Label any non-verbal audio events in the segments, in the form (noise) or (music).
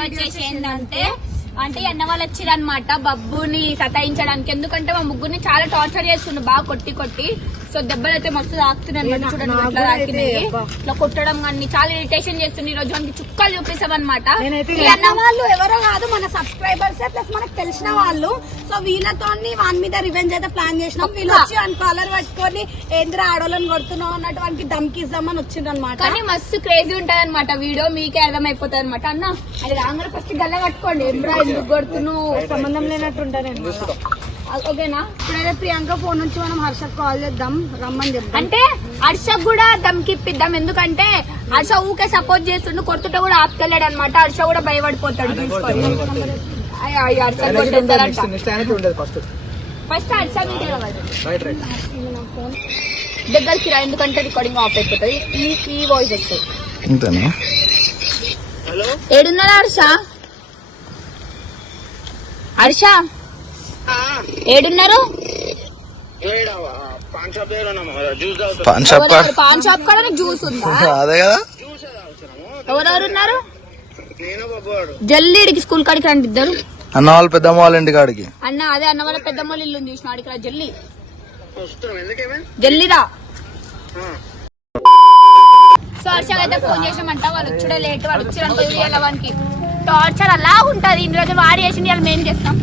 Video వచ్చేసి ఏంటంటే అంటే అన్న వాళ్ళు వచ్చిరన్నమాట. బబ్బుని సతాయించడానికి. ఎందుకంటే మా ముగ్గురిని చాలా టార్చర్ చేస్తుండు బాగా కొట్టి కొట్టి. సో దెబ్బలు అయితే మస్తు తాకుతున్నాయి చూడండి ఇట్లా తాకినాయి ఇట్లా కొట్టడం కానీ చాలా ఇరిటేషన్ చేస్తుంది ఈ రోజు మనకి చుక్కలు చూపిస్తాం అనమాట ఈ అన్న వాళ్ళు ఎవరో కాదు మన సబ్స్క్రైబర్స్ ప్లస్ మనకు తెలిసిన వాళ్ళు. సో వీళ్ళతో వాని మీద రివెంజ్ అయితే ప్లాన్ చేసినాం. వీళ్ళు వచ్చి వన్ కాలర్ పట్టుకొని ఏంద్ర ఆడోళ్ళని కొడుతున్నావు అన్నట్టు వానికి దమ్కి ఇద్దామని వచ్చిండ్రు అనమాట కానీ మస్తు క్రేజీ ఉంటది అనమాట వీడియో మీకే అర్థమైపోతుంది అనమాట అన్న అది రాగానే ఫస్ట్ గల్ల కట్టుకోండి. ఎబ్రా ఎందుకు కొడుతున్నావు సంబంధం లేనట్టు ఉంటాను ఓకేనా? ఇప్పుడైతే ప్రియాంక ఫోన్ నుంచి మనం హర్షకు కాల్ చేద్దాం రమ్మని చెప్దాం. అంటే హర్షకు కూడా దమ్కిప్పిద్దాం. ఎందుకంటే హర్ష ఊకే సపోర్ట్ చేస్తుండు కొడుతుంటే కూడా ఆపుతలేడు అనమాట హర్ష కూడా భయపడిపోతాడు. హర్ష కొట్టేస్తారంట. ఫస్ట్ హర్ష. దగ్గరికి రా ఎందుకంటే రికార్డింగ్ ఆఫ్ అయిపోతుంది. ఈ ఈ వాయిస్ వస్తుంది ఇంతేనా? ఏడున్నారా Harsha? Harsha? ఏడున్నారు? Pan shop? Pan shop కూడా? జ్యూస్ ఉందా? (laughs) అదే కదా. ఎవరెవరు ఉన్నారు? జల్లీడికి స్కూల్ కాడికి రండి ఇద్దరు. అన్న వాళ్ళ పెద్దమ్మ వాళ్ళ ఇంటి కాడికి. అన్న అదే అన్న వాళ్ళ పెద్దమ్మ ఇల్లు ఉంది చూసిన ఆడికి రా జల్లి. జల్లిరా. సో హర్షకి అయితే ఫోన్ చేసామంట వాళ్ళు వచ్చుడే లేట్ వాళ్ళు వచ్చిరంత ఇవ్వాలి వానికి. టార్చర్ అలా ఉంటది. ఇన్ని రోజులు వాడి చేసింది వాళ్ళు మేము చేస్తాం.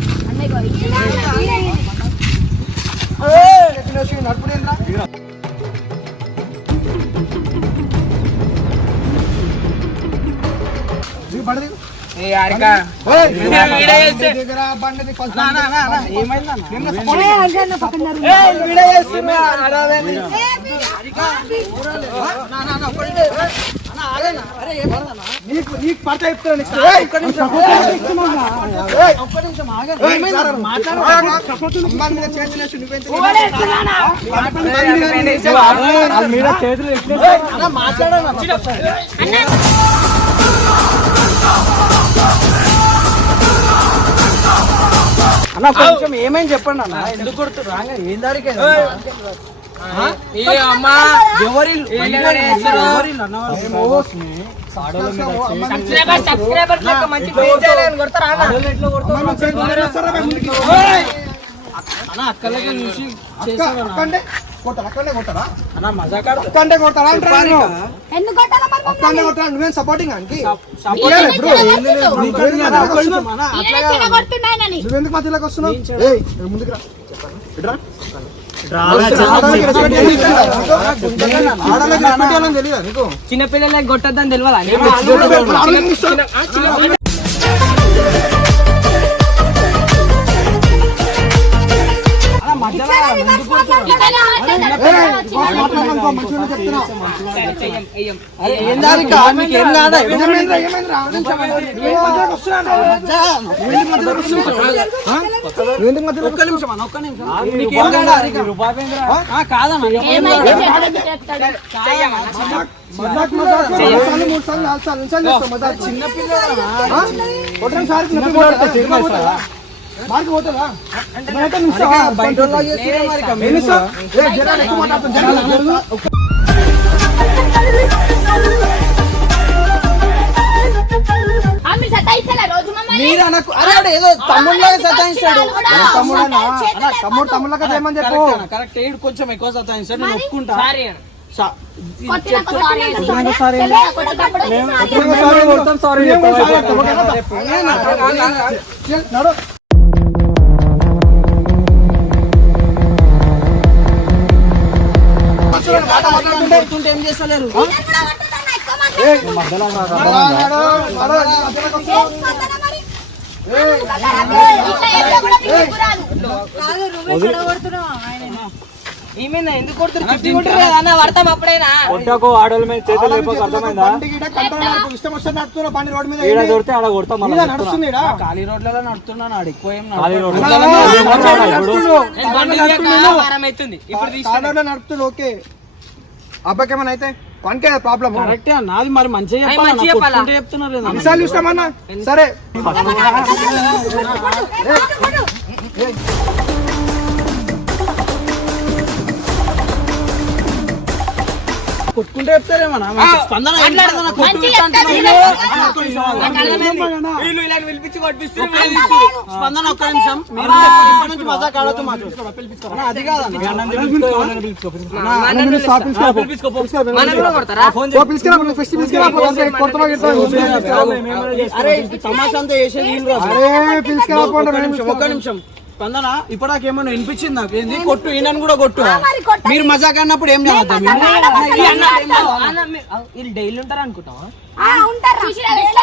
అన్న కొంచెం ఏమైంది చెప్పండి అన్న? ఎందుకు కొడుతున్నారు రాగా ఏం దాడికి సబ్స్క్రైబర్ లెక్క మంచి పేజ్ చేయాలని కొడతారా? అన్న? అక్కలకి చూసి మమ్మల్ని? సపోర్టింగ్ చెడగొడుతున్నాయనని. నువ్వెందుకు మధ్యలోకి వస్తున్నావు? ఏయ్, నువ్వు ముందుకు రా. చిన్నపిల్లలకి కొట్టద్దని తెలియదా? మాట్లాడమనుకో, మంచిగా చెప్తున్నా. ఏం మీకు ఏం కాదా? ఏమైందిరా, ఏమైందిరా? ఒక్క నిమిషం అన్న ఒక్క నిమిషం ఏం కాదా? కాదన్న. మజాక్ మజాక్ సార్లు, మూడు సార్లు, నాలుగు సార్లు, సార్లు చేస్తావు మార్కి పోతుందా? అంటే నువ్వు? బయట జనాలు ఎక్కువ మాట్లాడుతున్నారు. మీరు అనకు అరే ఏదో తమ్ముళ్ళగా సతాయిస్తాడు? అన్న, తమ్ముడు తమ్ముళ్ళగా చేయమని చెప్పు? కరెక్ట్ ఏడు కొంచెం ఎక్కువ సతాయిస్తాడు నేను ఒప్పుకుంటా. సా- ఇది మీకు రాదు. ఏమైనా ఎందుకు కొడుతున్నారు అప్పుడైనా. కొట్టాకో ఆడోళ్ళ మీద చేతులు అర్థమైందా. ఇష్టం వస్తే బండి మీద ఈడ? దొరికితే ఆడ కొడతా మళ్ళీ నడుస్తుంది. ఖాళీ రోడ్లలో నడుతున్నాను ఆడు ఎక్కువ ఏం ఖాళీ. తాడోలో నడుపుతుంది ఓకే. అబ్బాయికి ఏమైనా అయితే పనికే ప్రాబ్లం కరెక్టే అది మరి మంచిగా చెప్తున్నారు. ఎన్నిసార్లు ఇస్తామన్నా సరే అంటున్నావు. చెప్తారు. ఒక్క నిమిషం ఆగు. ఒక్క నిమిషం. స్పందన నిమిషం. మీరు నుంచి అది అరే తమాషా అంతా చేసేది ఒక్క నిమిషం. స్పందన ఇప్పటిదాకా ఏమన్నా వినిపించింది నాకు ఏంది కొట్టు ఈయనని కూడా కొట్టు మరి మజాక్ అన్నప్పుడు ఏం చేద్దాం ఆ, ఉంటారా? చూసిరా ఎట్లా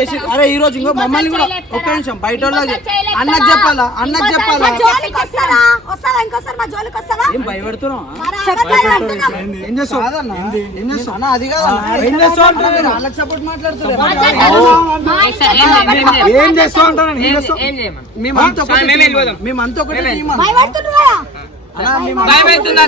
చేసి అరే ఈ రోజు ఇంకో మమ్మల్ని కూడా ఒక్క నిమిషం బయట వాళ్ళకి అన్నకు చెప్పాలా? అన్నకు చెప్పాలా? ఏం భయపెడుతున్నావా? మరి అబద్ధాలు అంటున్నాం. ఏం చేస్తావు? కాదన్న. ఏం చేస్తావు? అన్న అది కాదన్న. ఏం చేస్తావు అంటారు మీరు? వాళ్ళకి సపోర్ట్ మాట్లాడుతున్నారు ఏం చేస్తావు? అంటారు ఏం చేస్తావు? మేమంతా ఒకటే. మేమంతా ఒకటే అన్న, మేము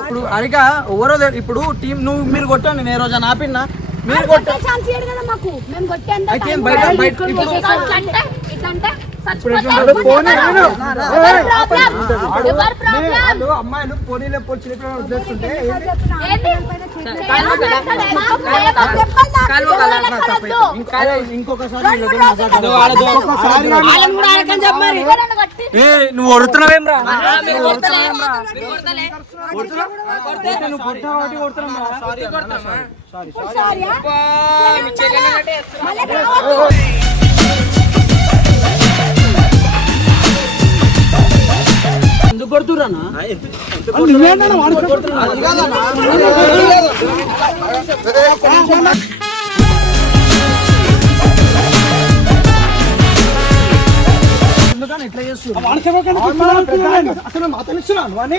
ఇప్పుడు అరిగా ఎవరో ఇప్పుడు టీం నువ్వు మీరు కొట్టండి నేను రోజు ఆపిన్నా మీరు కొట్ట కొట్టే ఛాన్స్ కదా మాకు. మేము బయట వాళ్ళు అమ్మాయిలు పోనీలే పోయి చిన్నపిల్లలు వదిలేస్తుంటే. అరే, ఇంకొకసారి వీళ్ళతో ఎందుకు. ఎందుకని ఇట్లా మాట్లాడిస్తున్నావు అని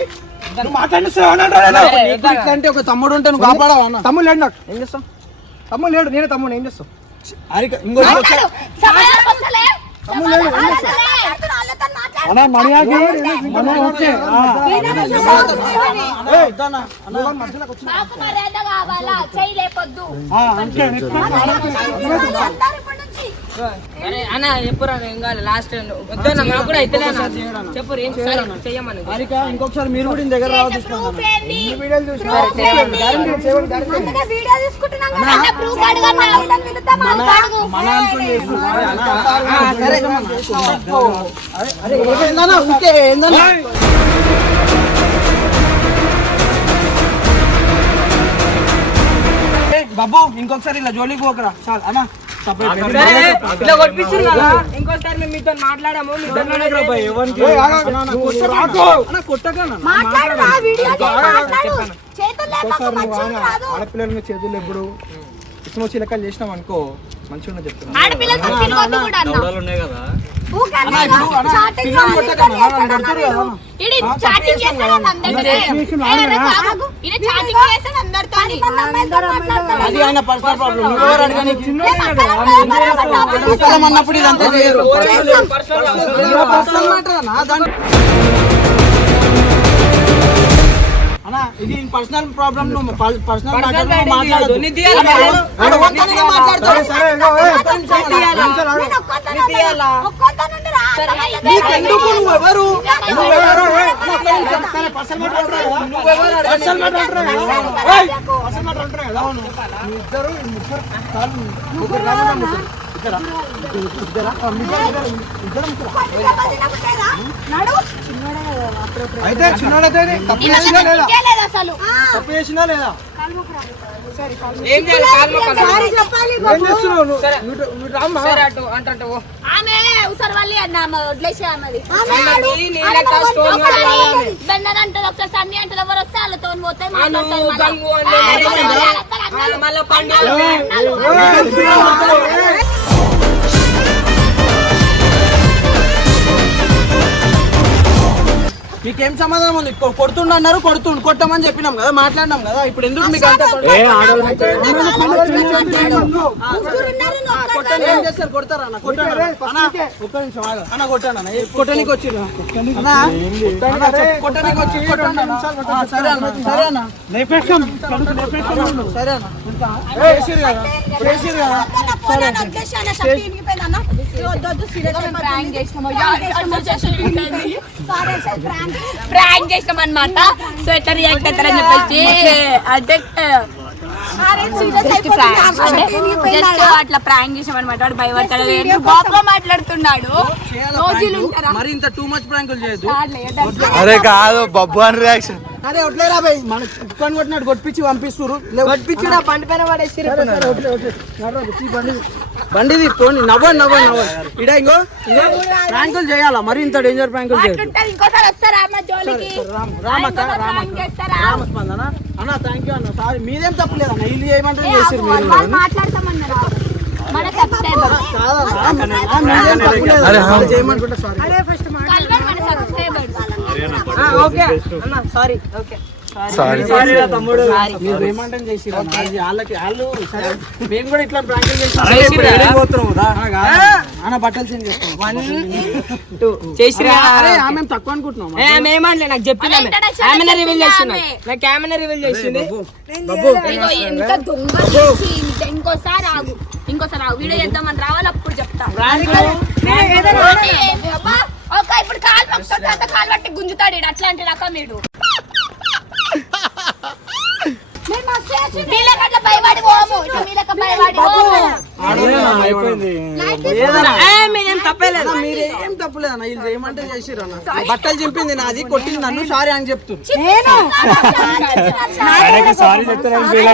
ఇట్లాంటి ఒక తమ్ముడు ఉంటే నువ్వు కాపాడవా అన్న? తమ్ముడు లేడు నాకు. ఏం చేస్తావు? తమ్ముడు లేడు నేనే తమ్ముడు ఏం చేస్తావు? అరిక ఇంకో మాట్లాడు. సమయానికి వస్తలే. సమయానికి అన్నా మణియాకి మనం మాకు మర్యాద కావాలా చేయి లేపొద్దు అందరూ ఇప్పటి నుంచి. అన్న చెప్పురా ఏం కావాలి లాస్ట్ వద్దన్న మాకు కూడా అయితే చెప్పు ఏం సరే చెయ్యమని అరిక ఇంకొకసారి మీరు కూడా దగ్గర రావచ్చు బాబు ఇంకొకసారి ఇలా జోలికి పోకరా చాలు అన్న ఇట్లా కొట్టించారు కదా. ఇంకోసారి మేము మీతో మాట్లాడాము. చేతులు ఆడపిల్లల ఎప్పుడు ఇష్టం వచ్చి లెక్కలు చేసినాం అనుకో మంచిగా ఉండదు అది ఆయన పర్సనల్ ప్రాబ్లం నువ్వు ఎవరు అడగడానికి ఏ పక్కన కెమెరా పట్టాలి. కుక్కలం అన్నప్పుడు ఇదంతా చేయరు. పర్సనల్ మ్యాటర్ అన్న దాని అన్న ఇది పర్సనల్ ప్రాబ్లం నువ్వు పర్సనల్ మ్యాటర్ మాట్లాడదు నీ. నీకెందుకు నువ్వెవరు? నువ్వెవరు ఇద్దరు ముగ్గురు ముగ్గురు ముగ్గురు. అయితే చిన్నోడైతే తప్పు చేసినా లేదా? తప్పు చేసినా లేదా? ఏం చేయాలి కాలు మొక్కాలి. సారీ చెప్పాలి ఏం చేస్తున్నావు నువ్వు? నువ్వు నువ్వు రామ్మా. సరే అటు అంటే ఓ ఆమె ఉసరు వాళ్ళి అన్న ఆమె వదిలేసే ఆమెది ఆమె ఒకసారి. బెన్నర్ ఒకసారి సన్ని ఎవరు వస్తే వాళ్ళతో పోతే మాట్లాడతారు మళ్ళీ పండుగ మీకేం సమాధానం ఉంది? కొ- కొడుతుండు అన్నారు కొడుతుండు. కొట్టమని చెప్పినాం కదా మాట్లాడినాం కదా. ఇప్పుడు ఎందుకు మీకు అంత ఏ. కొట్టని ఏం చేస్తారు? కొడతారా అన్న? కొట్టాను ఒక్క నిమిషం ఆగు. కొట్టాను ఏ, కొట్టనీకి కొట్టనీకి వచ్చి కొట్టండి. ఆ, సరే సరే. సరే ప్రాంక్ చేసినాము. ప్రాంక్ చేసినాం అనమాట సో ఎట్లా రియాక్ట్ అవుతారని చెప్పేసి అంటే జస్ట్. అట్లా ప్రాంక్ చేసాం అనమాట వాడు భయపడతాడు. బాగా మాట్లాడుతున్నాడు. రోజులు ఉంటారా? మరి ఇంత టూ మచ్ ప్రాంకులు చేయొద్దు. అరే కాదు బబ్బు అని రియాక్షన్ అరే వడ్లేరా భయ్ మన కుక్కని కొట్టినట్టు కొట్టించి పంపిస్తురు పట్టించిన బండి పైన పడేసి బండి. తీసుకోండి నవ్వండి నవ్వండి నవ్వండి. ఇడ ఇంకో ఇంకో ప్రాంకులు చేయాలా? మరి ఇంత డేంజర్ ప్రాంకులు అట్లుంటది ఇంకోసారి రామస్పందన అన్న థ్యాంక్ యూ అన్న. సారీ మీదేం తప్పలేదు అన్న ఇల్లు చేయమంటే చేసిరు మీరు మాట్లాడతామన్నారా? మన సబ్స్క్రైబర్ కాదన్నా మీదేం తప్పలేదు అరే, వాళ్ళు చేయమనుకుంటే సారీ సారీ ఓకే. సారీ. తమ్ముడు. మీరు ఏమంటే చేసిరు అన్న. అది వాళ్ళకి వాళ్ళు సరే, మేము కూడా ఇట్లా? చేసి బట్టలు చేంజ్ చేస్తాం. వన్ టూ చేసిరా? అరే ఆమె తక్కువ అనుకుంటున్నాం నాకు చెప్పింది ఆమె. రివీల్ ఆమె. నాకు రివీల్ చేసింది. చేసి ఇంకోసారి ఆగు. ఇంకోసారి ఆగు. వీడియో చేద్దామని రావాలి అప్పుడు చెప్తా. గుంజుతాడు ఈడు. అట్లాంటి రకం వీడు మీరు భయపడి పోము. భయపడి పోము. అయిపోయింది. తప్పలేదు. మీరు ఏం వీళ్ళు చేయమంటే చేసిరు అన్న. బట్టలు చింపింది నాది కొట్టింది నన్ను సారీ అని నేను సారీ చెప్తానని ఫీల్